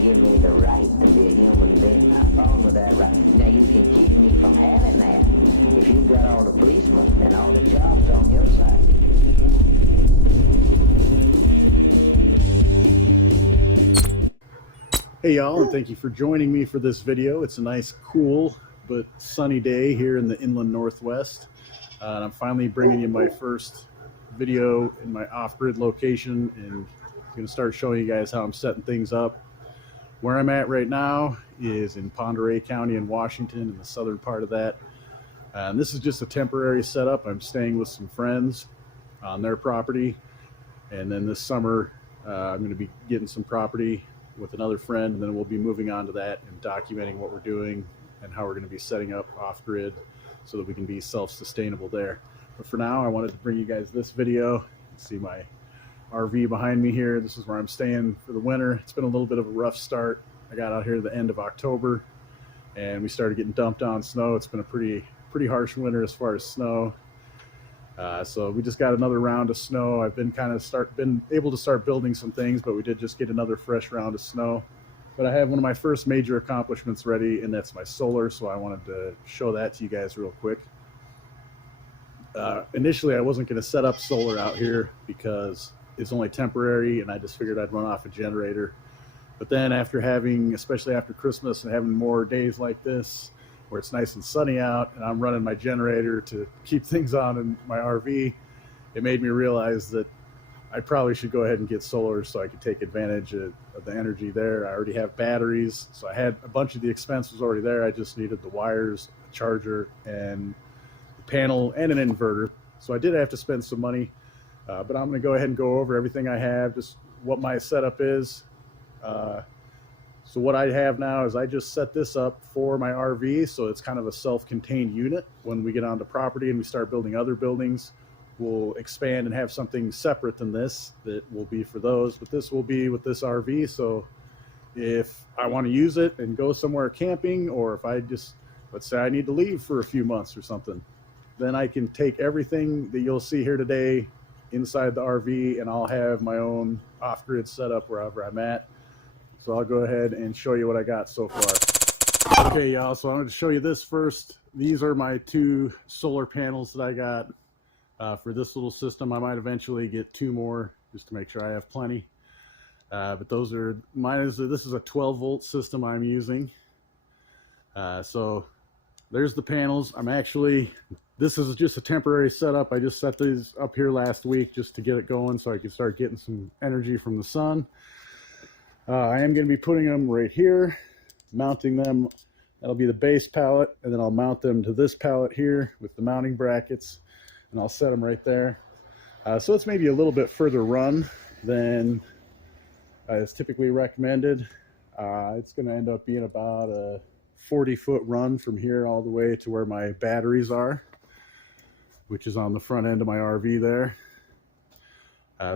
give me the right to be a human being. I'm born with that right. Now you can keep me from having that if you've got all the policemen and all the jobs on your side. Hey y'all, and thank you for joining me for this video. It's a nice, cool, but sunny day here in the inland Northwest. And I'm finally bringing you my first video in my off-grid location, and I'm going to start showing you guys how I'm setting things up. Where I'm at right now is in Ponderay County in Washington, in the southern part of that. And this is just a temporary setup. I'm staying with some friends on their property, and then this summer I'm going to be getting some property with another friend, and then we'll be moving on to that and documenting what we're doing and how we're going to be setting up off-grid so that we can be self-sustainable there. But for now, I wanted to bring you guys this video. You can see my RV behind me here. This is where I'm staying for the winter. It's been a little bit of a rough start. I got out here at the end of October and we started getting dumped on snow. It's been a pretty harsh winter as far as snow. So we just got another round of snow. I've been been able to start building some things, but we did just get another fresh round of snow. But I have one of my first major accomplishments ready, and that's my solar. So I wanted to show that to you guys real quick. Initially, I wasn't going to set up solar out here because it's only temporary, and I just figured I'd run off a generator. But then after having, especially after Christmas and having more days like this, where it's nice and sunny out and I'm running my generator to keep things on in my RV, it made me realize that I probably should go ahead and get solar so I could take advantage of the energy there. I already have batteries, so I had a bunch of the expense was already there. I just needed the wires, a charger, and the panel, and an inverter. So I did have to spend some money, but I'm going to go ahead and go over everything I have, just what my setup is. So what I have now is I just set this up for my RV, so it's kind of a self-contained unit. When we get onto property and we start building other buildings, we'll expand and have something separate than this that will be for those, but this will be with this RV. So if I want to use it and go somewhere camping, or if I just, let's say I need to leave for a few months or something, then I can take everything that you'll see here today inside the RV, and I'll have my own off-grid setup wherever I'm at. So I'll go ahead and show you what I got so far. Okay, y'all, so I'm going to show you this first. These are my two solar panels that I got for this little system. I might eventually get two more just to make sure I have plenty. But those are mine. This is a 12-volt system I'm using. So there's the panels. This is just a temporary setup. I just set these up here last week just to get it going so I can start getting some energy from the sun. I am going to be putting them right here, mounting them. That'll be the base pallet, and then I'll mount them to this pallet here with the mounting brackets, and I'll set them right there. So it's maybe a little bit further run than is typically recommended. It's going to end up being about a 40-foot run from here all the way to where my batteries are, which is on the front end of my RV there.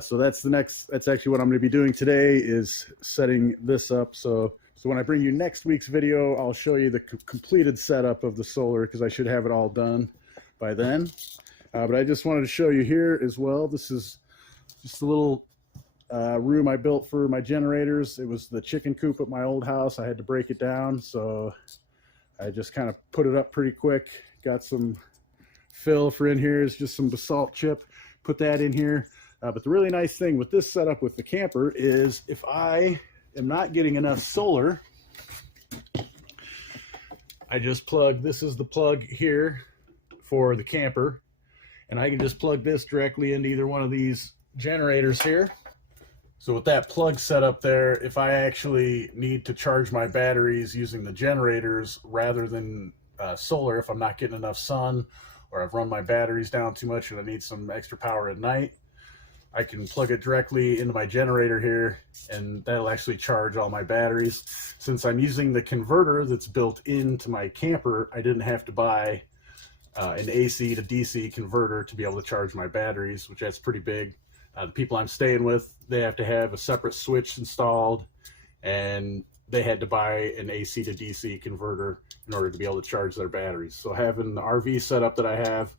So that's actually what I'm going to be doing today, is setting this up. So when I bring you next week's video, I'll show you the completed setup of the solar, because I should have it all done by then. But I just wanted to show you here as well. This is just a little room I built for my generators. It was the chicken coop at my old house. I had to break it down, so I just kind of put it up pretty quick. Got some fill for in here. It's just some basalt chip. Put that in here. But the really nice thing with this setup with the camper is if I am not getting enough solar, I just plug, this is the plug here for the camper, and I can just plug this directly into either one of these generators here. So with that plug set up there, if I actually need to charge my batteries using the generators rather than solar, if I'm not getting enough sun, or I've run my batteries down too much and I need some extra power at night, I can plug it directly into my generator here, and that'll actually charge all my batteries. Since I'm using the converter that's built into my camper, I didn't have to buy an AC to DC converter to be able to charge my batteries, which that's pretty big. The people I'm staying with, they have to have a separate switch installed, and they had to buy an AC to DC converter in order to be able to charge their batteries. So having the RV setup that I have,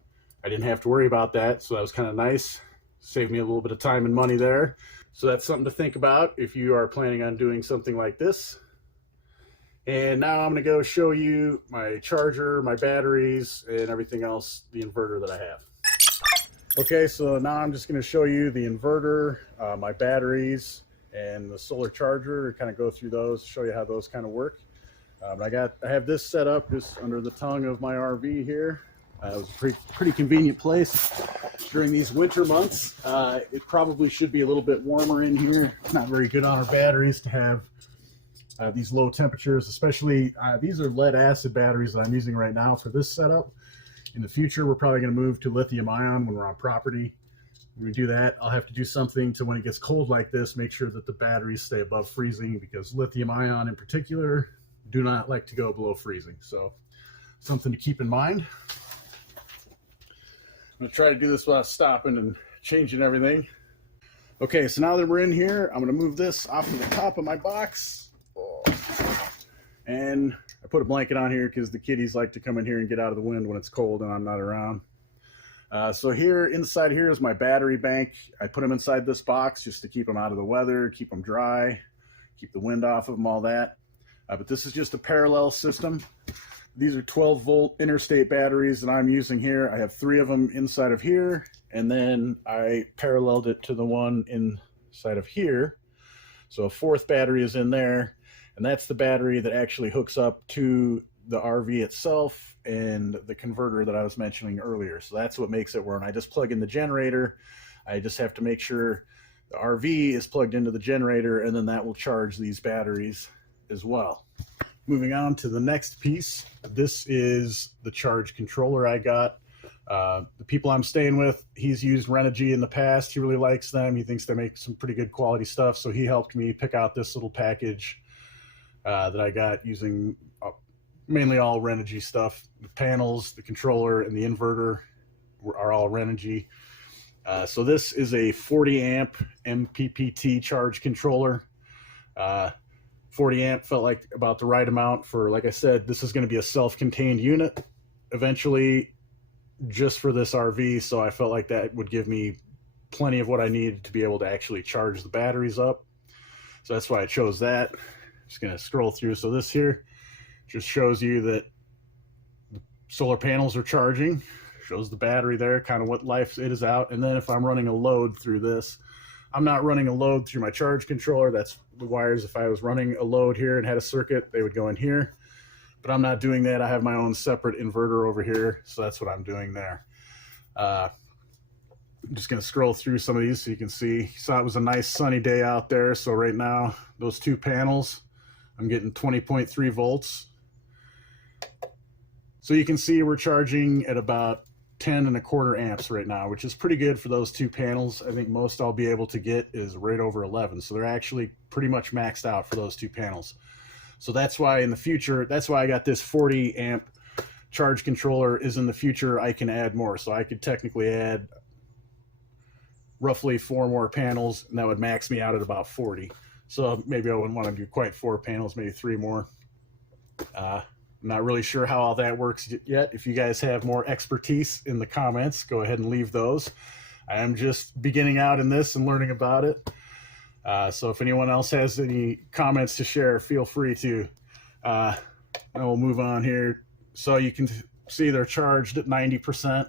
I didn't have to worry about that, so that was kind of nice. Saved me a little bit of time and money there. So that's something to think about if you are planning on doing something like this. And now I'm going to go show you my charger, my batteries, and everything else, the inverter that I have. Okay, so now I'm just going to show you the inverter, my batteries, and the solar charger, and kind of go through those, show you how those kind of work. I have this set up just under the tongue of my RV here. It was a pretty convenient place during these winter months. It probably should be a little bit warmer in here. It's not very good on our batteries to have these low temperatures, especially these are lead acid batteries that I'm using right now for this setup. In the future, we're probably going to move to lithium ion when we're on property. When we do that, I'll have to do something to, when it gets cold like this, make sure that the batteries stay above freezing, because lithium ion in particular do not like to go below freezing. So something to keep in mind. I'm going to try to do this without stopping and changing everything. Okay, so now that we're in here, I'm going to move this off of the top of my box. And I put a blanket on here because the kitties like to come in here and get out of the wind when it's cold and I'm not around. So here, inside here is my battery bank. I put them inside this box just to keep them out of the weather, keep them dry, keep the wind off of them, all that. But this is just a parallel system. These are 12-volt interstate batteries that I'm using here. I have 3 of them inside of here, and then I paralleled it to the one inside of here. So a 4th battery is in there, and that's the battery that actually hooks up to the RV itself and the converter that I was mentioning earlier. So that's what makes it work. I just plug in the generator. I just have to make sure the RV is plugged into the generator, and then that will charge these batteries as well. Moving on to the next piece, this is the charge controller I got. The people I'm staying with, he's used Renogy in the past. He really likes them. He thinks they make some pretty good quality stuff. So he helped me pick out this little package that I got using mainly all Renogy stuff. The panels, the controller, and the inverter are all Renogy. So this is a 40 amp MPPT charge controller. 40 amp felt like about the right amount for, like I said, this is going to be a self-contained unit eventually just for this RV. So I felt like that would give me plenty of what I needed to be able to actually charge the batteries up. So that's why I chose that. Just going to scroll through. So this here just shows you that the solar panels are charging, shows the battery there, kind of what life it is out. And then if I'm running a load through this, I'm not running a load through my charge controller. That's the wires. If I was running a load here and had a circuit, they would go in here. But I'm not doing that. I have my own separate inverter over here. So that's what I'm doing there. I'm just going to scroll through some of these so you can see. You saw it was a nice sunny day out there. So right now, those 2 panels, I'm getting 20.3 volts. So you can see we're charging at about 10.25 amps right now, which is pretty good for those 2 panels. I think most I'll be able to get is right over 11. So they're actually pretty much maxed out for those 2 panels. So that's why in the future, that's why I got this 40 amp charge controller, is in the future I can add more. So I could technically add roughly 4 more panels, and that would max me out at about 40. So maybe I wouldn't want to do quite 4 panels, maybe 3 more. I'm not really sure how all that works yet. If you guys have more expertise in the comments, go ahead and leave those. I am just beginning out in this and learning about it. So if anyone else has any comments to share, feel free to. And we'll move on here. So you can see they're charged at 90%.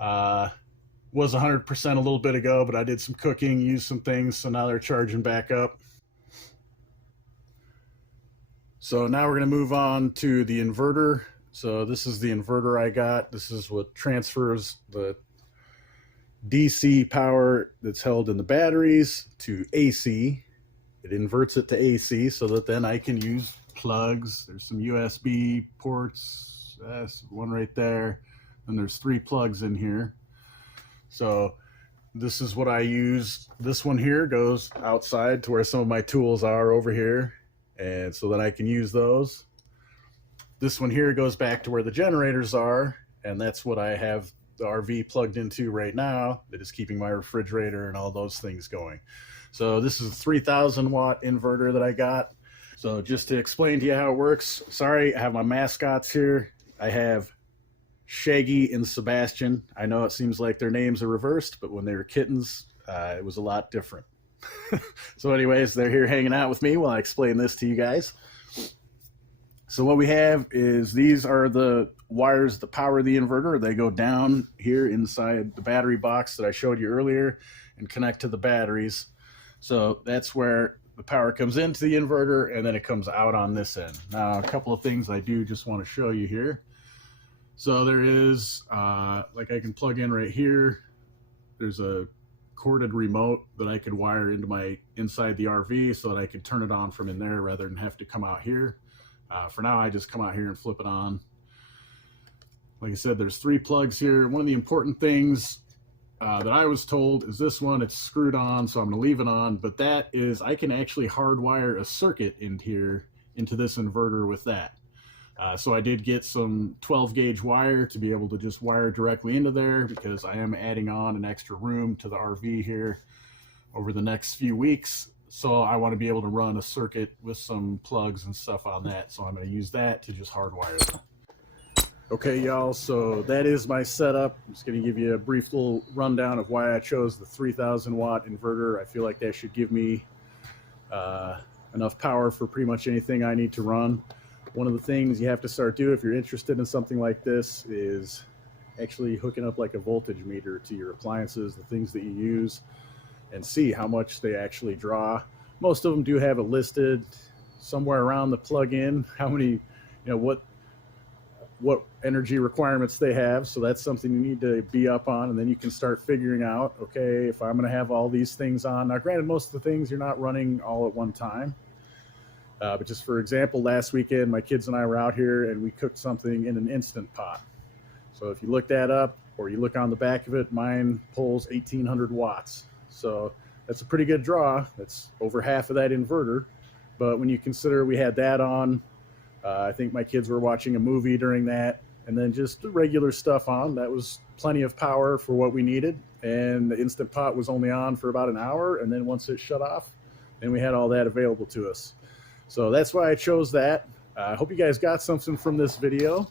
Was 100% a little bit ago, but I did some cooking, used some things, so now they're charging back up. So now we're going to move on to the inverter. So this is the inverter I got. This is what transfers the DC power that's held in the batteries to AC. It inverts it to AC so that then I can use plugs. There's some USB ports. That's one right there. And there's 3 plugs in here. So this is what I use. This one here goes outside to where some of my tools are over here. And so that I can use those. This one here goes back to where the generators are. And that's what I have the RV plugged into right now. That is keeping my refrigerator and all those things going. So this is a 3,000 watt inverter that I got. So just to explain to you how it works. Sorry, I have my mascots here. I have Shaggy and Sebastian. I know it seems like their names are reversed, but when they were kittens, it was a lot different. So anyways, they're here hanging out with me while I explain this to you guys. So what we have is these are the wires that power the inverter. They go down here inside the battery box that I showed you earlier and connect to the batteries. So that's where the power comes into the inverter and then it comes out on this end. Now, a couple of things I do just want to show you here. So there is, like I can plug in right here. There's a corded remote that I could wire into inside the RV so that I could turn it on from in there rather than have to come out here. For now, I just come out here and flip it on. Like I said, there's 3 plugs here. One of the important things that I was told is this one. It's screwed on, so I'm going to leave it on. But that is, I can actually hardwire a circuit in here into this inverter with that. So I did get some 12 gauge wire to be able to just wire directly into there because I am adding on an extra room to the RV here over the next few weeks. So I want to be able to run a circuit with some plugs and stuff on that. So I'm going to use that to just hardwire them. Okay, y'all, so that is my setup. I'm just going to give you a brief little rundown of why I chose the 3000 watt inverter. I feel like that should give me enough power for pretty much anything I need to run. One of the things you have to start doing if you're interested in something like this is actually hooking up like a voltage meter to your appliances, the things that you use, and see how much they actually draw. Most of them do have it listed somewhere around the plug-in, how many, what energy requirements they have. So that's something you need to be up on, and then you can start figuring out, okay, if I'm going to have all these things on. Now, granted, most of the things you're not running all at one time. But just for example, last weekend, my kids and I were out here and we cooked something in an Instant Pot. So if you look that up or you look on the back of it, mine pulls 1800 watts. So that's a pretty good draw. That's over half of that inverter. But when you consider we had that on, I think my kids were watching a movie during that, and then just the regular stuff on, that was plenty of power for what we needed. And the Instant Pot was only on for about an hour. And then once it shut off, then we had all that available to us. So that's why I chose that. I hope you guys got something from this video.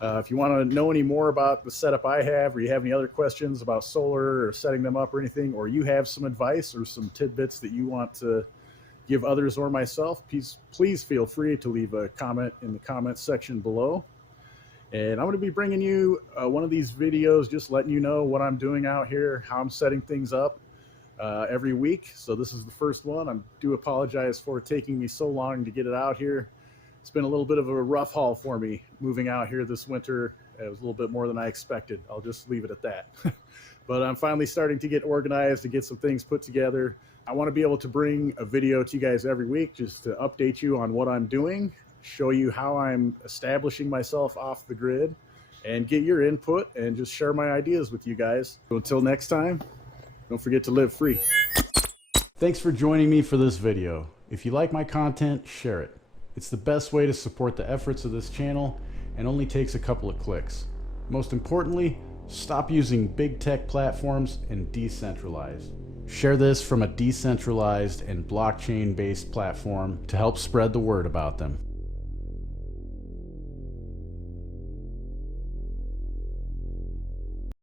If you want to know any more about the setup I have, or you have any other questions about solar or setting them up or anything, or you have some advice or some tidbits that you want to give others or myself, please feel free to leave a comment in the comments section below. And I'm going to be bringing you one of these videos, just letting you know what I'm doing out here, how I'm setting things up every week. So this is the first one. I do apologize for taking me so long to get it out here. It's been a little bit of a rough haul for me moving out here this winter. It was a little bit more than I expected. I'll just leave it at that. But I'm finally starting to get organized, to get some things put together. I want to be able to bring a video to you guys every week just to update you on what I'm doing, show you how I'm establishing myself off the grid, and get your input and just share my ideas with you guys. So until next time, don't forget to live free. Thanks for joining me for this video. If you like my content, share it. It's the best way to support the efforts of this channel and only takes a couple of clicks. Most importantly, stop using big tech platforms and decentralize. Share this from a decentralized and blockchain-based platform to help spread the word about them.